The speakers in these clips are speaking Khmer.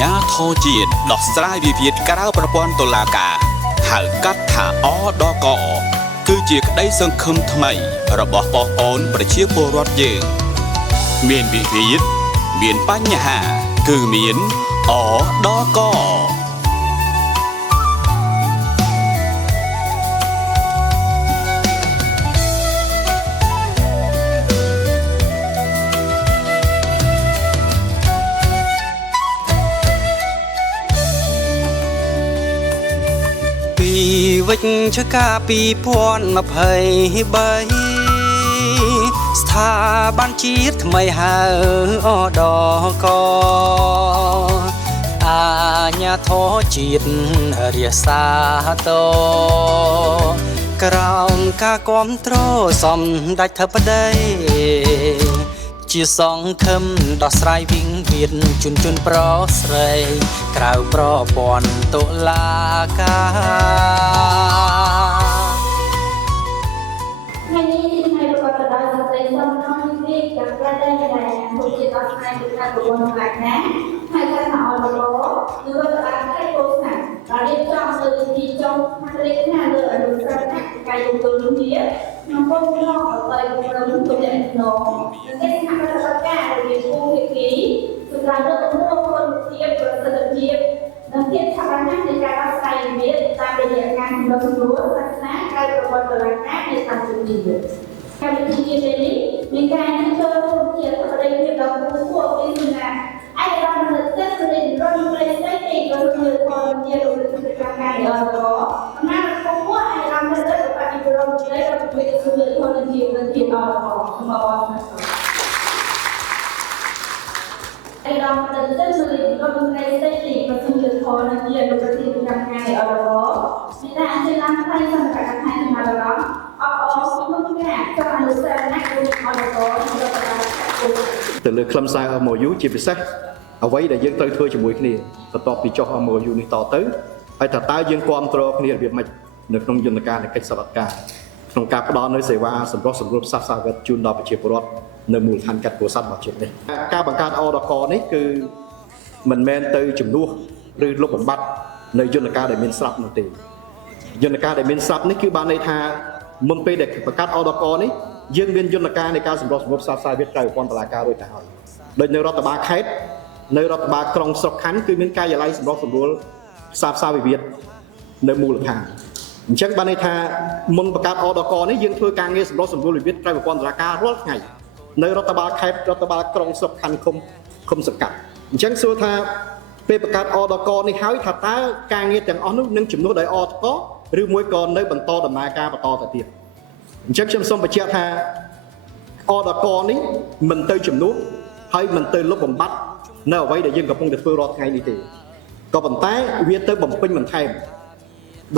ញាធរជាតិដោះស្រាយវិវាទក្រៅប្រព័ន្ធតុលាការហៅកាត់ថាអដកគឺជាក្តីសង្ឃឹមថ្មីរបស់បងប្អូនប្រជាពលរដ្ឋយើងមានវិវាទមានបញ្ហាគឺមានអដកវិជ្ជការ2023ស្ថាប័នជាតិថ្មីហៅអដកអាញាធរជាតិរាសាតក្រោមការគាំទ្រសម្ដេចធិបតីជាសង្ឃឹមដោះស្រាយវិវាទជនប្រុសស្រីក្រៅប្រព័ន្ធតុលាការថ្ងៃនេះជាថ្ងៃប្រកាសដោយសន្តិសុខក្នុងវិទ្យាការដែលពលជាដោះស្រាយពីការប្រព័ន្ធតុលាការហើយការអនុវត្តនិងរដ្ឋបាលខេត្តពោធិ៍សាត់ដែលរៀបចំនៅទីចុងផ្នែកខាងលើអនុប្រធានកាយវិការក្នុងពលរដ្ឋអតីតក្រុមជំនាញក្នុងនិងកិច្ចសហប្រតិបត្តិការរវាងគូភាគីសម្រាប់លើកកម្ពស់គុណភាពប្រសិទ្ធភាពនិងភាពឆាប់រហ័សនៃការដោះស្រាយវិវាទតាមរយៈការសម្របសម្រួលសាសនាក្រៅប្រព័ន្ធតុលាការនៅកម្ពុជាកម្មវិធីនេះមានការចូលរួមជាបរិយាកាសដ៏គួរឲ្យស្នាឯករាជ្យរដ្ឋទេសរិទ្ធរដ្ឋមន្ត្រីស្ដីទីក្រសួងពលរដ្ឋជារដ្ឋាភិបាលការអន្តរអំណាចរបស់ពួកឯករាជ្យរដ្ឋបព្វជិរដ្ឋមន្ត្រីរដ្ឋាភិបាលក្រសួងពលរដ្ឋជារដ្ឋាភិបាលអន្តរឯករាជ្យរដ្ឋទេសរិទ្ធរដ្ឋមន្ត្រីស្ដីទីក្រសួងពលរដ្ឋជារដ្ឋាភិបាលការអន្តរមានតែអញ្ជើញឡើងផ្នែកសម្រាប់ការថែទាំអារម្មណ៍អបអរគុណការចាត់អនុស្សាវរីយ៍របស់អន្តរទៅលើខ្លឹមសារ MOU ជាពិសេសអ្វីដែលយើងត្រូវធ្វើជាមួយគ្នាបន្ទាប់ពីចុះ MOU នេះតទៅហើយតើយើងគ្រប់គ្រងគ្នារបៀបម៉េចនៅក្នុងយន្តការនៃកិច្ចសន្និការក្នុងការផ្ដល់នូវសេវាសម្រុះសម្រួលសាវត្ថិជូនដល់ប្រជាពលរដ្ឋនៅមូលដ្ឋានកាត់ពោធិ៍សាត់របស់ជាតិនេះការបង្កើតអដកនេះគឺមិនមែនទៅជំនួសឬលុបបំបាត់នៅយន្តការដែលមានស្រាប់នោះទេយន្តការដែលមានស្រាប់នេះគឺបានន័យថាមុនពេលដែលបង្កើតអដកនេះយើងមានយន្តការនៃការសម្រុះសម្រួលផ្សព្វផ្សាយវិទ្យាក្រៅប្រព័ន្ធតុលាការរួចទៅហើយដោយនៅរដ្ឋបាលខេត្តនៅរដ្ឋបាលក្រុងស្រុកខណ្ឌគឺមានការិយាល័យសម្រុះសម្រួលផ្សព្វផ្សាយវិវាទនៅមូលដ្ឋានអញ្ចឹងបានន័យថាមុនបង្កើតអដកនេះយើងធ្វើការងារសម្រុះសម្រួលវិវាទក្រៅប្រព័ន្ធតុលាការរាល់ថ្ងៃនៅរដ្ឋបាលខេត្តរដ្ឋបាលក្រុងស្រុកខណ្ឌឃុំសង្កាត់អញ្ចឹងសួរថាពេលបង្កើតអដកនេះហើយថាតើការងារទាំងអស់នោះនឹងជំនួសដោយអដកឬមួយក៏នៅបន្តដំណើរការបន្តទៅទៀតអញ្ចឹងខ្ញុំសូមបញ្ជាក់ថាអដកនេះមិនទៅជំនួសហើយមិនទៅលុបបំបាត់នៅអ្វីដែលយើងកំពុងតែធ្វើរាល់ថ្ងៃនេះទេក៏ប៉ុន្តែវាទៅបំពេញបន្ថែម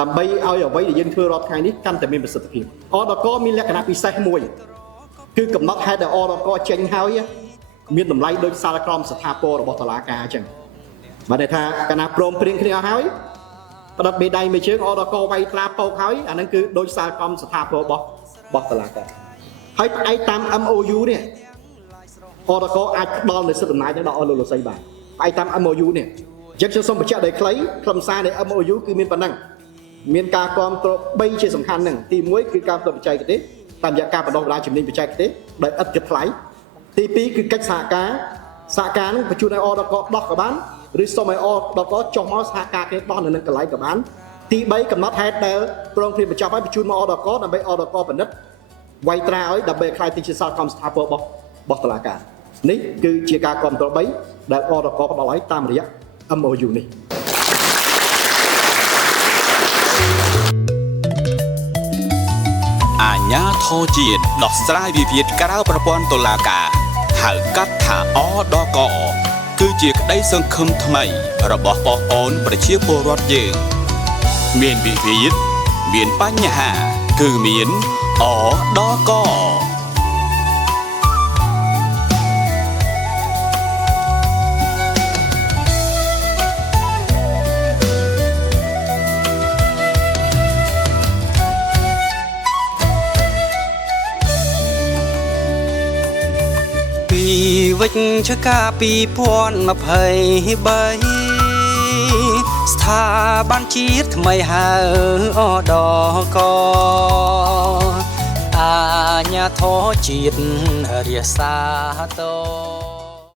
ដើម្បីឲ្យអ្វីដែលយើងធ្វើរាល់ថ្ងៃនេះកាន់តែមានប្រសិទ្ធភាពអដកមានលក្ខណៈពិសេសមួយគឺកំណត់ហេតុដែលអដកចេញហើយមានតម្លៃដូចសាលក្រមស្ថាពររបស់តុលាការអញ្ចឹងបានន័យថាកាលណាព្រមព្រៀងគ្នាអស់ហើយផ្ដិតបេដៃមួយជើងអដកវាយថ្លាពោកហើយអាហ្នឹងគឺដូចសាលក្រមស្ថាពររបស់តុលាការហើយផ្អែកតាម MOU នេះអដកអាចផ្ដល់នូវសិទ្ធិអំណាចនេះដល់អស់លោកលោកស្រីបានផ្អែកតាម MOU នេះអញ្ចឹងខ្ញុំសូមបញ្ជាក់ដោយខ្លីខ្លឹមសារនៃ MOU គឺមានប៉ុណ្ណឹងមានការគាំទ្រ3ជាសំខាន់ហ្នឹងទី1គឺការផ្ដល់បច្ចេកទេសតាមរយៈការបណ្ដុះបណ្ដាលជំនាញបច្ចេកទេសដោយឥតគិតថ្លៃទី2គឺកិច្ចសហការនឹងបញ្ជូនឲ្យអដកដោះក៏បានឬសូមឲ្យអដកចុះមកសហការគ្នាដោះនៅនឹងកន្លែងក៏បានទី3កំណត់ហេតុដែលព្រមព្រៀងបញ្ចប់ឲ្យបញ្ជូនមកអដកដើម្បីអដកពិនិត្យវាយត្រាឲ្យដើម្បីខ្លាយទៅជាសាលក្រមស្ថាពររបស់តុលាការនេះគឺជាការគ្រប់គ្រង3ដែលអដកផ្ដល់ឲ្យតាមរយៈ MOU នេះអាញាធរជាតិដោះស្រាយវិវាទក្រៅប្រព័ន្ធតុលាការហៅកាត់ថាអដកគឺជាក្តីសង្ឃឹមថ្មីរបស់បងប្អូនប្រជាពលរដ្ឋយើងមានវិវាទមានបញ្ហាគឺមានអដកវិជ្ជការ2023 ថាបានជាតិថ្មីហើយអដកអាញាធរជាតិរាសាត